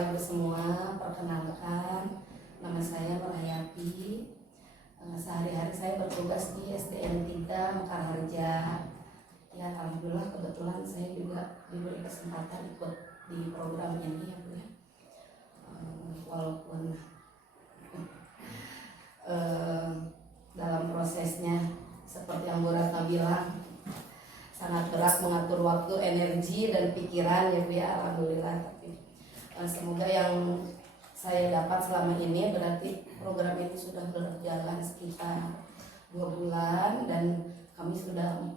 Bapak Ibu semua, perkenalkan nama saya Nurhayati. Sehari-hari saya bertugas di SDN 3 Mekarharja. Ya, alhamdulillah kebetulan saya juga diberi kesempatan ikut di program ini ya Bu ya. Walaupun dalam prosesnya seperti yang Bu Ratna bilang sangat berat mengatur waktu, energi dan pikiran ya Bu ya, alhamdulillah. Tapi semoga yang saya dapat selama ini, berarti program ini sudah berjalan sekitar 2 bulan dan kami sudah 4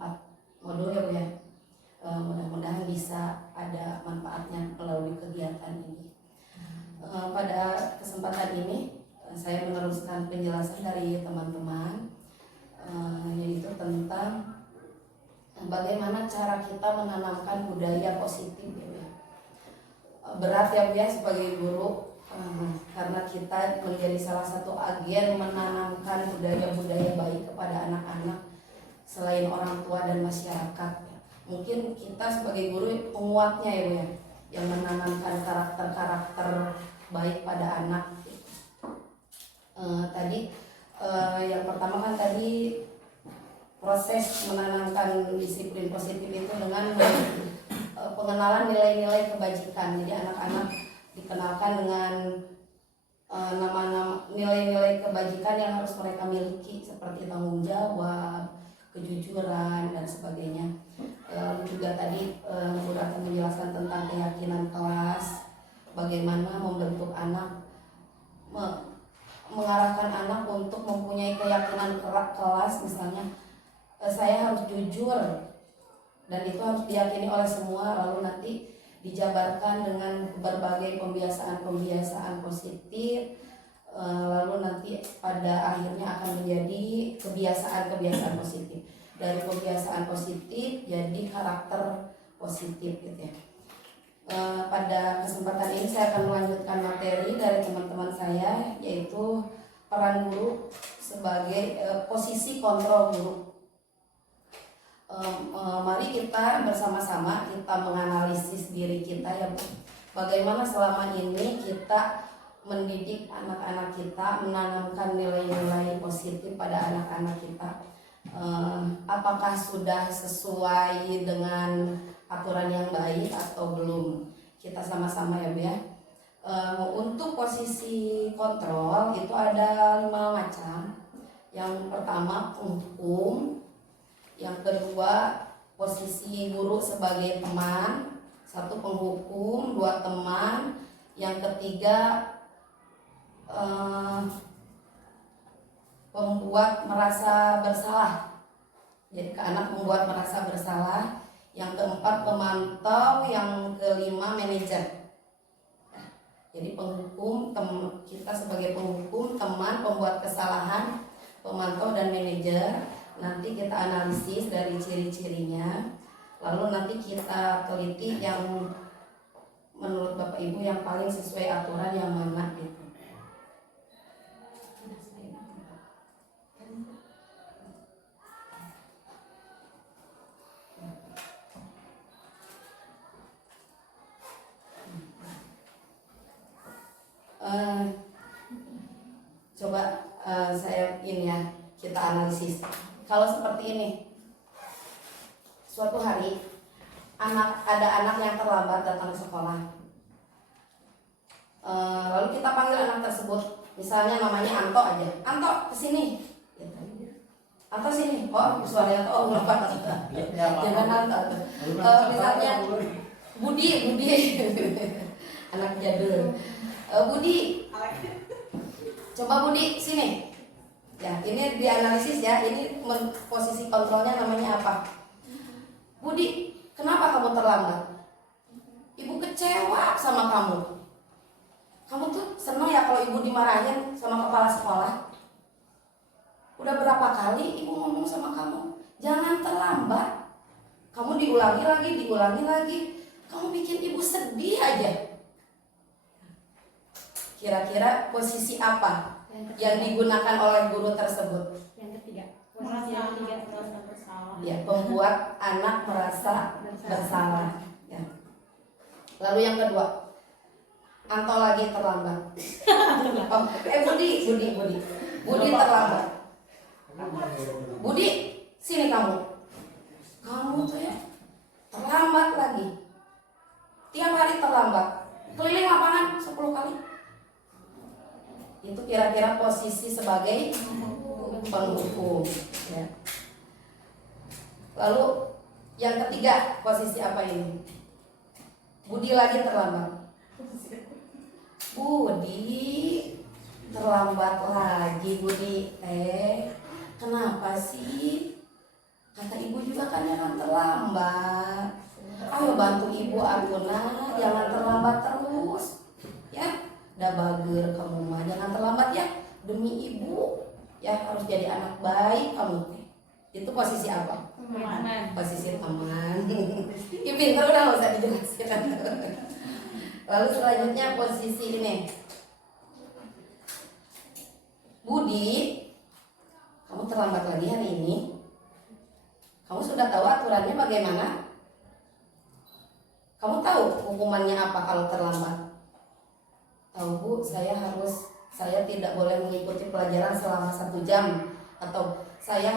modul ya Bu ya. Mudah-mudahan bisa ada manfaatnya melalui kegiatan ini. Pada kesempatan ini saya meneruskan penjelasan dari teman-teman, yaitu tentang bagaimana cara kita menanamkan budaya positif ya. Berat ya Bu ya sebagai guru, karena kita menjadi salah satu agen menanamkan budaya-budaya baik kepada anak-anak selain orang tua dan masyarakat. Mungkin kita sebagai guru penguatnya ya Bu ya, yang menanamkan karakter-karakter baik pada anak. Yang pertama kan tadi proses menanamkan disiplin positif itu dengan pengenalan nilai-nilai kebajikan. Jadi anak-anak dikenalkan dengan nama-nama nilai-nilai kebajikan yang harus mereka miliki, seperti tanggung jawab, kejujuran dan sebagainya. Lalu juga tadi Bu Ratna menjelaskan tentang keyakinan kelas, bagaimana membentuk anak, mengarahkan anak untuk mempunyai keyakinan kelas. Misalnya saya harus jujur dan itu harus diyakini oleh semua, lalu nanti dijabarkan dengan berbagai pembiasaan positif, lalu nanti pada akhirnya akan menjadi kebiasaan positif. Dari kebiasaan positif jadi karakter positif gitu ya. Pada kesempatan ini saya akan melanjutkan materi dari teman-teman saya, yaitu peran guru sebagai posisi kontrol guru. Mari kita bersama-sama kita menganalisis diri kita ya Bu. Bagaimana selama ini kita mendidik anak-anak kita, menanamkan nilai-nilai positif pada anak-anak kita. Apakah sudah sesuai dengan aturan yang baik atau belum? Kita sama-sama ya Bu ya. Untuk posisi kontrol itu ada 5 macam. Yang pertama penghukum, yang kedua posisi guru sebagai teman, 1 penghukum, 2 teman, yang ketiga pembuat merasa bersalah. Jadi ke anak membuat merasa bersalah. Yang keempat pemantau, yang kelima manajer. Jadi penghukum, kita sebagai penghukum, teman, pembuat kesalahan, pemantau dan manajer. Nanti kita analisis dari ciri-cirinya, lalu nanti kita teliti yang menurut Bapak Ibu yang paling sesuai aturan yang mana gitu. Coba saya ini ya, kita analisis. Kalau seperti ini, suatu hari ada anak yang terlambat datang ke sekolah. Lalu kita panggil anak tersebut, misalnya namanya Anto aja. Anto kesini. Anto sini. Oh suaranya Anto, lupa. Jangan Anto. Misalnya Budi. Anak jadul. Budi. Coba Budi sini. Ya, ini dianalisis ya. Ini posisi kontrolnya namanya apa? Budi, kenapa kamu terlambat? Ibu kecewa sama kamu. Kamu tuh seneng ya kalau ibu dimarahin sama kepala sekolah? Udah berapa kali ibu ngomong sama kamu, jangan terlambat. Kamu diulangi lagi. Kamu bikin ibu sedih aja. Kira-kira posisi apa yang digunakan oleh guru tersebut? Yang ketiga, posisi yang ketiga merasa bersalah. Ya, membuat anak merasa bersalah. Ya. Lalu yang kedua, Anto lagi terlambat. Oh, Budi terlambat. Budi, sini kamu. Kamu tuh ya terlambat lagi. Tiap hari terlambat. Keliling lapangan 10 kali. Itu kira-kira posisi sebagai penghukum. Ya. Lalu yang ketiga, posisi apa ini? Budi lagi terlambat. Budi terlambat lagi, Budi. Kenapa sih? Kata ibu juga kan jangan terlambat. Ayo bantu ibu Aguna, jangan terlambat terus. Ya, udah bager kamu mah, jangan terlambat ya. Demi ibu, ya harus jadi anak baik kamu. Itu posisi apa? Teman. Posisi teman. Ya pintar udah nggak usah dijelasin. Lalu selanjutnya posisi ini. Budi, kamu terlambat lagi hari ini. Kamu sudah tahu aturannya bagaimana? Kamu tahu hukumannya apa kalau terlambat? Tahu Bu, saya tidak boleh mengikuti pelajaran selama 1 jam, atau saya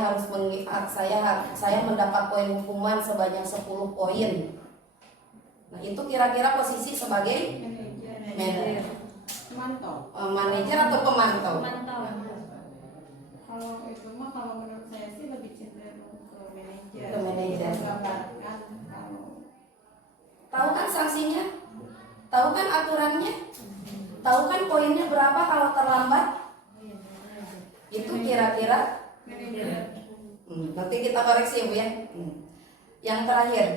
mendapat poin hukuman sebanyak 10 poin. Nah, itu kira-kira posisi sebagai manajer. Manajer atau pemantau? Kalau itu mah kalau menurut saya sih lebih cenderung ke manajer. Ke manajer. Menggambarkan kalau Tahu kan sanksinya? Tahu kan aturannya? Tahu kan poinnya berapa kalau terlambat? Itu kira-kira manajer. nanti kita koreksi ya Bu ya. Yang terakhir,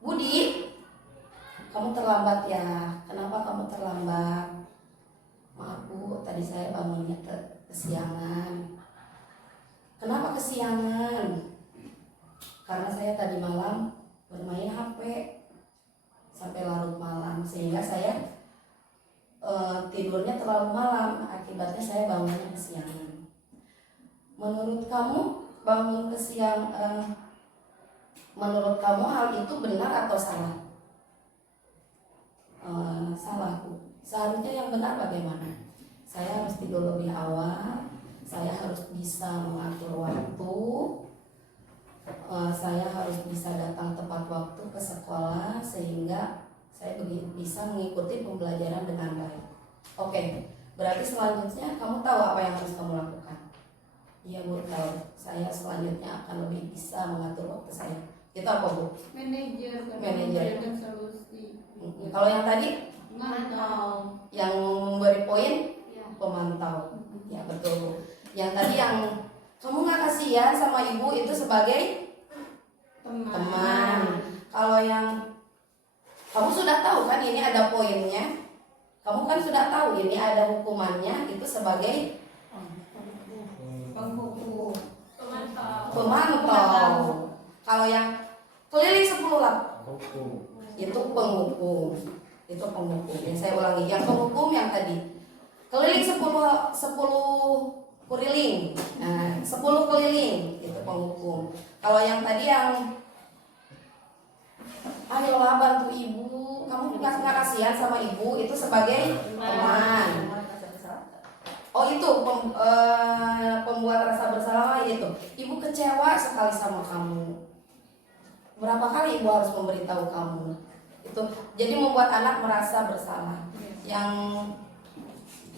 Budi, kamu terlambat ya. Kenapa kamu terlambat? Maaf Bu, tadi saya bangunnya kesiangan. Kenapa kesiangan? Karena saya tadi malam bermain HP sampai larut malam, sehingga saya tidurnya terlalu malam. Akibatnya saya bangunnya kesiangan. Menurut kamu bangun menurut kamu hal itu benar atau salah? Salah Bu. Seharusnya yang benar bagaimana? Saya harus tidur lebih awal, saya harus bisa mengatur waktu, saya harus bisa datang tepat waktu ke sekolah sehingga saya bisa mengikuti pembelajaran dengan baik. Oke, berarti selanjutnya kamu tahu apa yang harus kamu lakukan? Iya Bu, tahu. Saya selanjutnya akan lebih bisa mengatur waktu saya. Itu apa Bu? Manajer. Manajer. Solusi. Kalau yang tadi? Mantau. Yang memberi poin? Ya. Pemantau. Ya betul Bu. Yang tadi yang kamu nggak kasihan sama ibu itu sebagai teman. Kalau yang kamu sudah tahu kan ini ada poinnya, kamu kan sudah tahu ini ada hukumannya, itu sebagai Penghukum. pemantau. Kalau yang keliling 10 lap itu penghukum. Itu penghukum. Yang saya ulangi, yang penghukum yang tadi keliling 10 kuriling. Nah, 10 keliling itu penghukum. Kalau yang tadi yang ayolah bantu ibu, kamu nggak kasihan sama ibu, itu sebagai teman. Oh itu pembuat rasa bersalah itu. Ibu kecewa sekali sama kamu. Berapa kali ibu harus memberitahu kamu? Itu jadi membuat anak merasa bersalah. Yang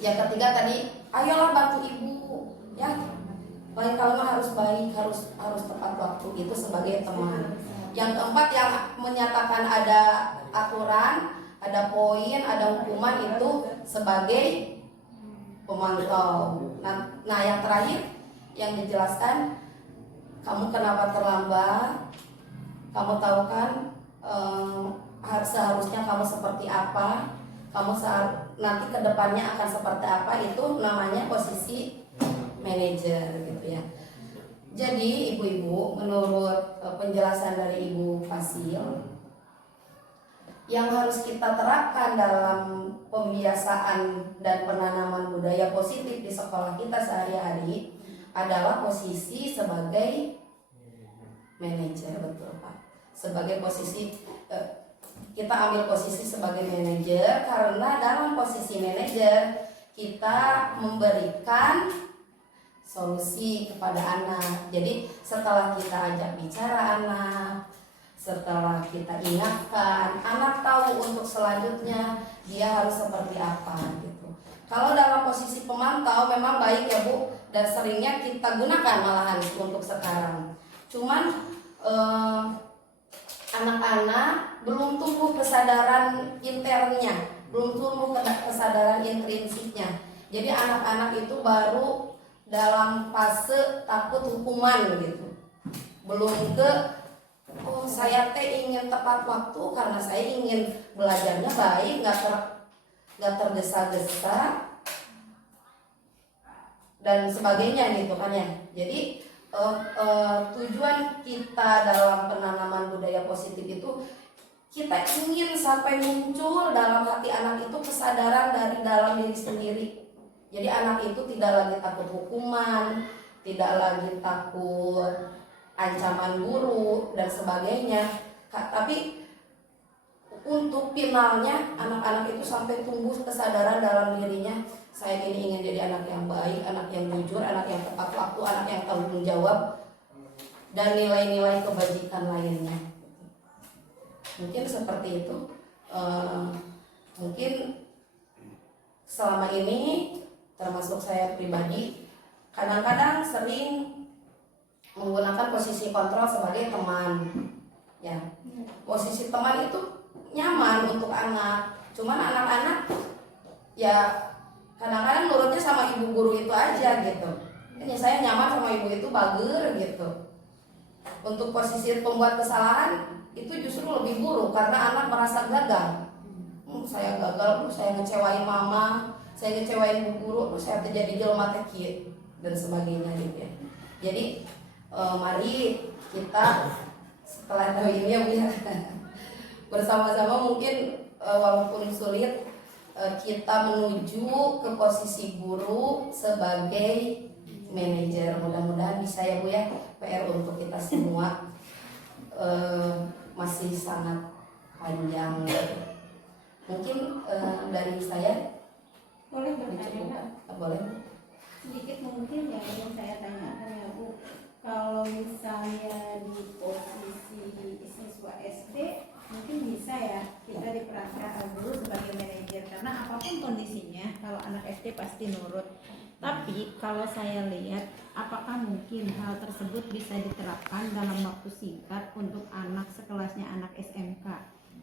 ketiga tadi, ayolah bantu ibu, ya. Baik kalau harus baik, harus tepat waktu, itu sebagai teman. Yang keempat yang menyatakan ada aturan, ada poin, ada hukuman, itu sebagai pemantau. Nah yang terakhir yang dijelaskan, kamu kenapa terlambat? Kamu tahu kan seharusnya kamu seperti apa? Kamu nanti kedepannya akan seperti apa? Itu namanya posisi manajer gitu ya. Jadi ibu-ibu, menurut penjelasan dari Ibu Fasil, yang harus kita terapkan dalam pembiasaan dan penanaman budaya positif di sekolah kita sehari-hari adalah posisi sebagai manajer, betul Pak. Sebagai posisi kita ambil posisi sebagai manajer, karena dalam posisi manajer kita memberikan solusi kepada anak. Jadi setelah kita ajak bicara anak, setelah kita ingatkan, anak tahu untuk selanjutnya dia harus seperti apa gitu. Kalau dalam posisi pemantau memang baik ya Bu, dan seringnya kita gunakan malahan untuk sekarang. Cuman anak-anak belum tumbuh kesadaran internnya, belum tumbuh kesadaran intrinsiknya. Jadi anak-anak itu baru dalam fase takut hukuman gitu, belum ke oh saya ingin tepat waktu karena saya ingin belajarnya baik, nggak tergesa-gesa dan sebagainya gitu kan ya. Jadi tujuan kita dalam penanaman budaya positif itu kita ingin sampai muncul dalam hati anak itu kesadaran dari dalam diri sendiri. Jadi anak itu tidak lagi takut hukuman, tidak lagi takut ancaman guru dan sebagainya. Tapi untuk finalnya anak-anak itu sampai tumbuh kesadaran dalam dirinya, saya ini ingin jadi anak yang baik, anak yang jujur, anak yang tepat waktu, anak yang tanggung jawab, dan nilai-nilai kebajikan lainnya. Mungkin seperti itu. Mungkin selama ini termasuk saya pribadi kadang-kadang sering menggunakan posisi kontrol sebagai teman. Ya, posisi teman itu nyaman untuk anak. Cuman anak-anak ya kadang-kadang nurutnya sama ibu guru itu aja gitu. Hanya saya nyaman sama ibu itu bager gitu. Untuk posisi pembuat kesalahan itu justru lebih buruk karena anak merasa gagal. Saya gagal, saya ngecewain mama, saya ngecewain ibu guru, saya terjadi jelma teh dan sebagainya gitu ya. Jadi mari kita setelah tahu ini ya Bu ya, bersama-sama mungkin walaupun sulit kita menuju ke posisi guru sebagai manajer. Mudah-mudahan bisa ya Bu ya. PR untuk kita semua masih sangat panjang. Mungkin dari saya boleh bertanya Kak? Boleh. Sedikit mungkin ya yang saya tanyakan ya Bu, kalau misalnya di posisi siswa SD mungkin bisa ya kita diperankan guru sebagai manajer, karena apapun kondisinya kalau anak SD pasti nurut. Tapi kalau saya lihat apakah mungkin hal tersebut bisa diterapkan dalam waktu singkat untuk anak sekelasnya anak SMK.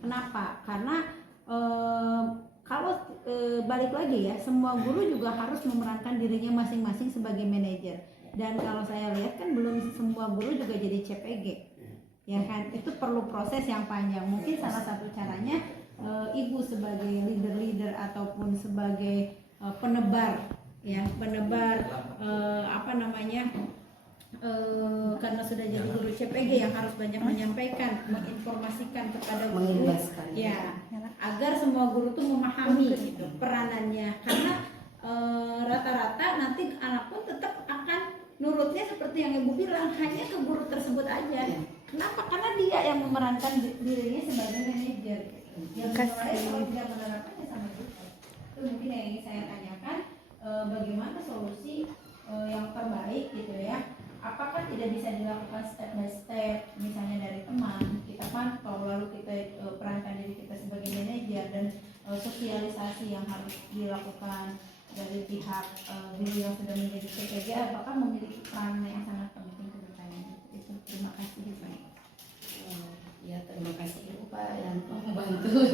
Kenapa? Karena kalau balik lagi ya, semua guru juga harus memerankan dirinya masing-masing sebagai manajer. Dan kalau saya lihat kan belum semua guru juga jadi CPG, ya kan? Itu perlu proses yang panjang. Mungkin salah satu caranya ibu sebagai leader ataupun sebagai penebar, ya penebar karena sudah jadi guru CPG yang harus banyak menyampaikan, menginformasikan kepada guru, ya agar semua guru tuh memahami gitu peranannya. Karena rata-rata nanti anak pun tetap akan nurutnya seperti yang ibu bilang, hanya ke guru tersebut aja. Kenapa? Karena dia yang memerankan dirinya sebagai manajer. Yang lain kalau tidak menerapkannya sama juga. Itu mungkin yang ingin saya tanyakan, bagaimana solusi yang terbaik gitu ya. Apakah tidak bisa dilakukan step by step, misalnya dari teman kita pantau, lalu kita perankan diri kita sebagai manajer, dan sosialisasi yang harus dilakukan dari pihak guru yang sudah menjadi CPG, apakah memiliki peran yang sangat penting ke depannya. Itu terima kasih Pak. Ya terima kasih Ibu Pak yang membantu.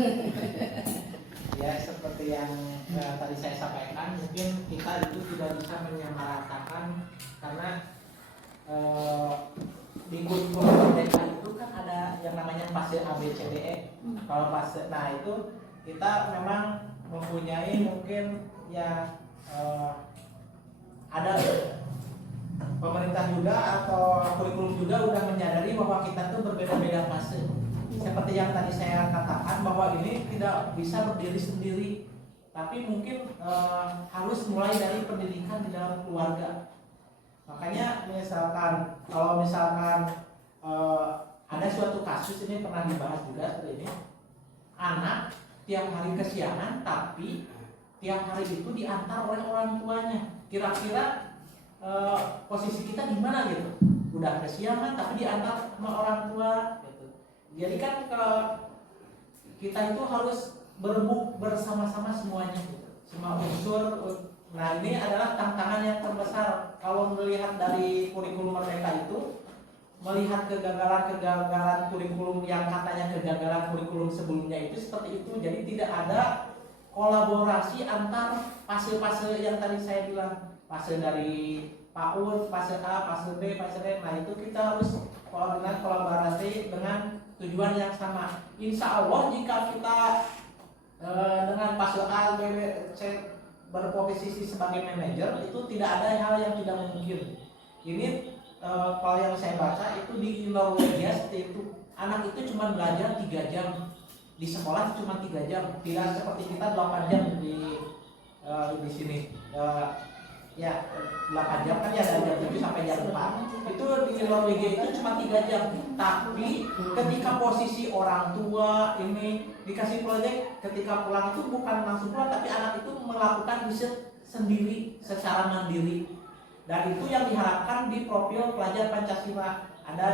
Ya seperti yang tadi saya sampaikan, mungkin kita itu tidak bisa menyamaratakan karena di kurikulum merdeka itu kan ada yang namanya fase A B C D E. Kalau fase, nah itu kita memang mempunyai mungkin ya ada pemerintah juga atau kurikulum juga udah menyadari bahwa kita tuh berbeda-beda fase. Seperti yang tadi saya katakan bahwa ini tidak bisa berdiri sendiri, tapi mungkin harus mulai dari pendidikan di dalam keluarga. Makanya misalkan kalau misalkan ada suatu kasus, ini pernah dibahas juga seperti ini, tiap hari kesiangan, tapi tiap hari itu diantar oleh orang tuanya. Kira-kira posisi kita gimana gitu? Udah kesiangan tapi diantar sama orang tua gitu. Jadi kan kita itu harus berebut bersama-sama semuanya gitu. Semua unsur. Nah, ini adalah tantangan yang terbesar kalau melihat dari kurikulum Merdeka itu, melihat kegagalan-kegagalan kurikulum yang katanya kegagalan kurikulum sebelumnya itu seperti itu. Jadi tidak ada kolaborasi antar fase-fase yang tadi saya bilang, fase dari PAUD, fase A, fase B, fase D. Nah, itu kita harus kolaborasi dengan tujuan yang sama. Insya Allah jika kita dengan fase A, B, C berposisi sebagai manajer, itu tidak ada hal yang tidak mungkin. Ini kalau yang saya baca itu di Norwegia seperti itu, anak itu cuma belajar 3 jam di sekolah, cuma 3 jam, tidak seperti kita 8 jam di sini. Ya 8 jam kan ya dari jam 7 sampai jam 4. Itu di Norwegia itu cuma 3 jam. Tapi ketika posisi orang tua ini dikasih proyek, ketika pulang itu bukan langsung pulang, tapi anak itu melakukan riset sendiri secara mandiri. Dan itu yang diharapkan di profil pelajar Pancasila. Ada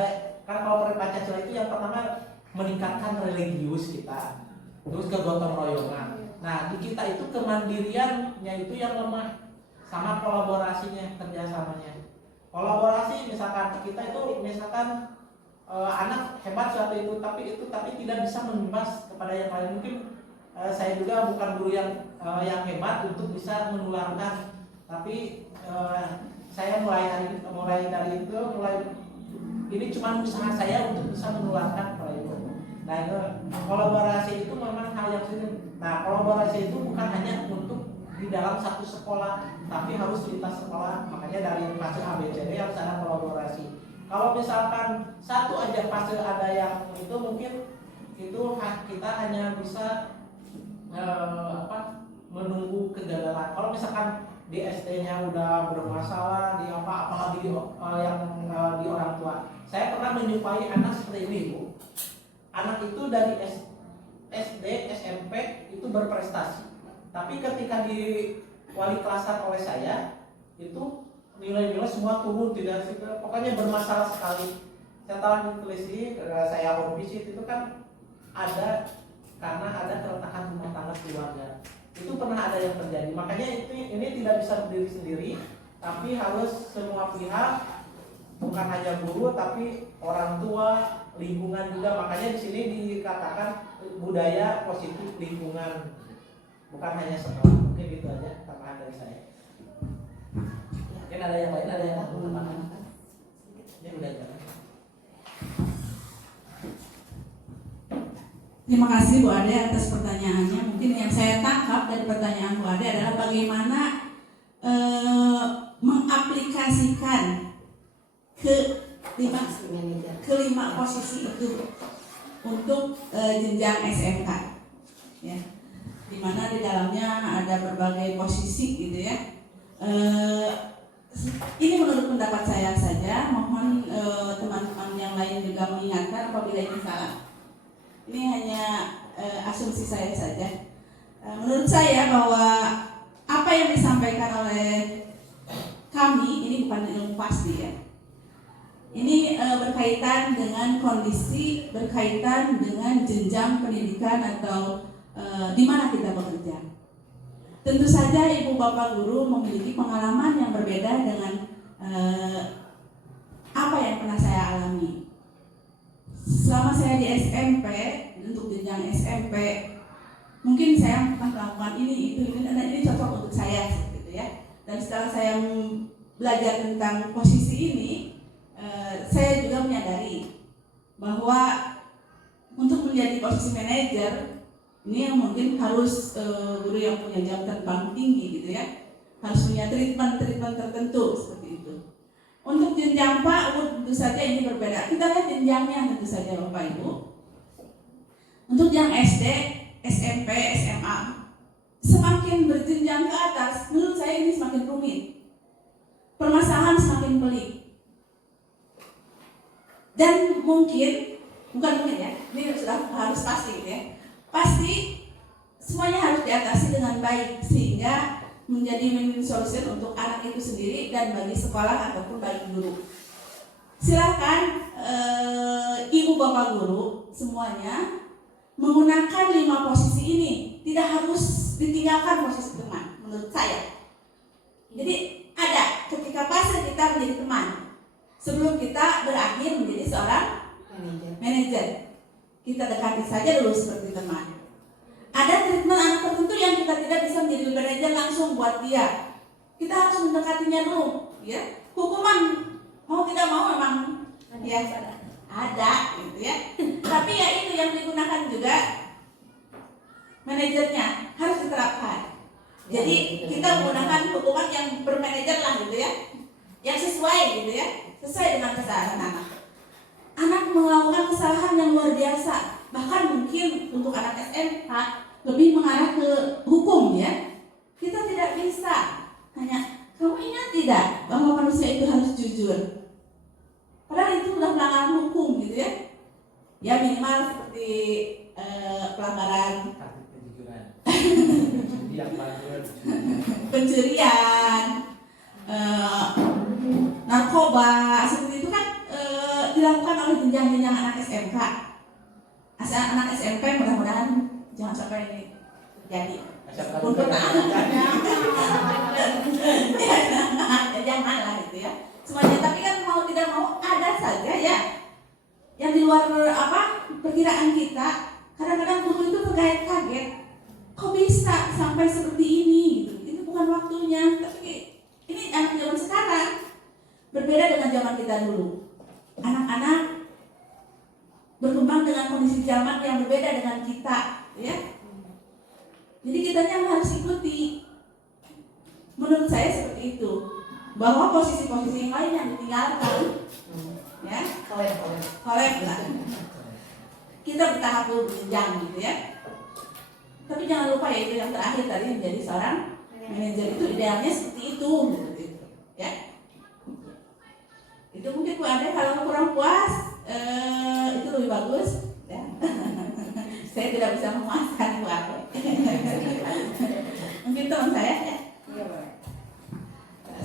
kan kalau Pancasila itu yang pertama meningkatkan religius kita, terus kegotong royongan. Nah di kita itu kemandiriannya itu yang lemah, sama kolaborasinya, kerjasamanya. Kolaborasi misalkan kita itu misalkan anak hebat suatu itu tapi tidak bisa mengimbas kepada yang lain. Mungkin saya juga bukan guru yang hebat untuk bisa menularkan, tapi saya mulai dari itu ini cuma usaha saya untuk bisa menularkan kepada itu. Nah itu kolaborasi itu memang hal yang sulit. Nah kolaborasi itu bukan hanya untuk di dalam satu sekolah, tapi harus lintas sekolah. Makanya dari fase ABCD harus ada kolaborasi. Kalau misalkan satu aja fase ada yang itu, mungkin itu kita hanya bisa menunggu kegagalan. Kalau misalkan di SD-nya udah bermasalah, di apalagi di orang tua. Saya pernah menjumpai anak seperti ini, Bu. Anak itu dari SD, SMP itu berprestasi. Tapi ketika di wali kelasan oleh saya, itu nilai-nilai semua turun, tidak pokoknya bermasalah sekali. Setelah diteliti, saya home visit itu kan ada karena ada keretakan rumah tangga keluarga. Itu pernah ada yang terjadi. Makanya ini tidak bisa berdiri sendiri, tapi harus semua pihak, bukan hanya guru, tapi orang tua, lingkungan juga. Makanya di sini dikatakan budaya positif lingkungan, bukan hanya sekolah. Mungkin gitu aja tambahan dari saya. Mungkin ada yang lain, ada yang mau tambahkan? Ini udah jalan. Terima kasih Bu Ade atas pertanyaannya. Mungkin yang saya tangkap dari pertanyaan Bu Ade adalah bagaimana mengaplikasikan kelima posisi itu untuk jenjang SMK, ya, dimana di dalamnya ada berbagai posisi gitu ya. Ini menurut pendapat saya saja. Mohon teman-teman yang lain juga mengingatkan apabila ini salah. Ini hanya asumsi saya saja. Menurut saya bahwa apa yang disampaikan oleh kami ini bukan ilmu pasti ya. Ini berkaitan dengan kondisi, berkaitan dengan jenjang pendidikan atau di mana kita bekerja. Tentu saja ibu bapak guru memiliki pengalaman yang berbeda dengan apa yang pernah saya alami. Selama saya di SMP, untuk jenjang SMP, mungkin saya akan melakukan ini, itu, dan ini cocok untuk saya, gitu ya. Dan setelah saya belajar tentang posisi ini, saya juga menyadari bahwa untuk menjadi posisi manajer, ini yang mungkin harus guru yang punya jam terbang tinggi, gitu ya, harus punya treatment tertentu seperti itu. Untuk jenjang PAUD tentu saja ini berbeda. Kita lihat jenjangnya tentu saja Bapak Ibu. Untuk yang SD, SMP, SMA, semakin berjenjang ke atas, menurut saya ini semakin rumit. Permasalahan semakin pelik. Dan mungkin, bukan mungkin ya, ini sudah harus pasti gitu ya. Pasti semuanya harus diatasi dengan baik sehingga menjadi win-win solution untuk anak itu sendiri dan bagi sekolah ataupun bagi guru. Silakan ibu bapak guru semuanya menggunakan 5 posisi ini, tidak harus ditinggalkan posisi teman menurut saya. Jadi ada ketika fase kita menjadi teman sebelum kita berakhir menjadi seorang manajer. Kita dekati saja dulu seperti teman. Ada treatment anak tertentu yang kita tidak bisa menjadi manajer langsung buat dia. Kita harus mendekatinya dulu, ya. Hukuman mau tidak mau memang ya ada gitu ya. Tapi ya itu yang digunakan juga manajernya harus diterapkan. Jadi kita menggunakan hukuman yang bermanajer lah gitu ya, yang sesuai gitu ya, sesuai dengan kesalahan anak. Anak melakukan kesalahan yang luar biasa, bahkan mungkin untuk anak SMK lebih mengarah ke hukum ya. Kita tidak bisa hanya, kamu ingat tidak bahwa manusia itu harus jujur. Padahal itu sudah pelanggaran hukum gitu ya. Ya minimal seperti pelanggaran pencurian, narkoba seperti itu kan dilakukan oleh jenjang-jenjang anak SMK. Asal anak SMP mudah-mudahan jangan sampai ini terjadi. Untuk jangan lah gitu ya. Semuanya, tapi kan mau tidak mau ada saja ya yang di luar perkiraan kita. Kadang-kadang guru itu terkaget-kaget, kok bisa sampai seperti ini gitu. Itu bukan waktunya. Tapi ini anak zaman sekarang berbeda dengan zaman kita dulu. Anak-anak berkembang dengan kondisi zaman yang berbeda dengan kita, ya. Jadi kitanya harus ikuti. Menurut saya seperti itu. Bahwa posisi-posisi yang lain yang ditinggalkan, ya, kolab lah. Kita bertahap dulu berjenjang gitu ya. Tapi jangan lupa ya itu yang terakhir tadi menjadi seorang manajer itu idealnya seperti itu, gitu, ya. Itu mungkin Bu Ade kalau kurang puas itu lebih bagus ya. Saya tidak bisa memuaskan Bu Ade. Mungkin teman saya ya.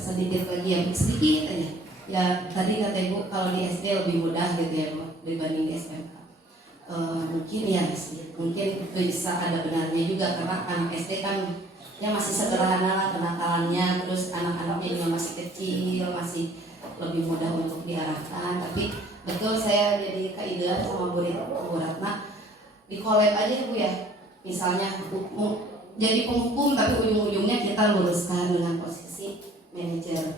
Sedikit lagi ya, sedikit aja. Ya tadi kata Ibu kalau di SD lebih mudah gitu ya Bu dibanding di SMK. Mungkin ya mungkin bisa ada benarnya juga karena anak SD kan ya masih sederhana lah kenakalannya, terus anak-anaknya juga masih kecil, masih lebih mudah untuk diarahkan. Tapi betul saya jadi keidean sama Bu Ratna di collab aja Bu ya, misalnya jadi penghukum tapi ujung-ujungnya kita luruskan dengan posisi manajer,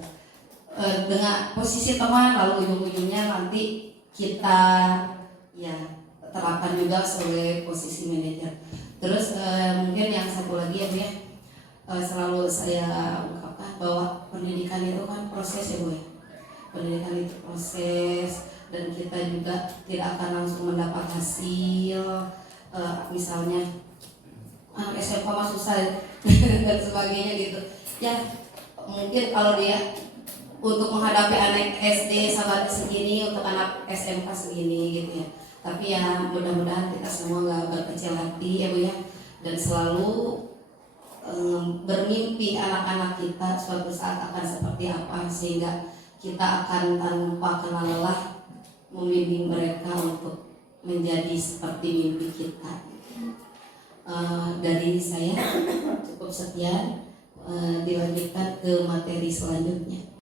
dengan posisi teman, lalu ujung-ujungnya nanti kita ya terapkan juga sebagai posisi manajer. Terus mungkin yang satu lagi ya Bu ya, selalu saya ungkapkan bahwa pendidikan itu kan proses ya Bu ya. Pendidikan itu proses dan kita juga tidak akan langsung mendapat hasil. Misalnya anak SMK mah susah dan sebagainya gitu ya. Mungkin kalau dia untuk menghadapi anak SD sahabat segini, untuk anak SMK segini gitu ya. Tapi ya mudah-mudahan kita semua gak berkecil hati ya Bu ya, dan selalu bermimpi anak-anak kita suatu saat akan seperti apa, sehingga kita akan tanpa kenal lelah membimbing mereka untuk menjadi seperti mimpi kita. Dari saya cukup sekian, dilanjutkan ke materi selanjutnya.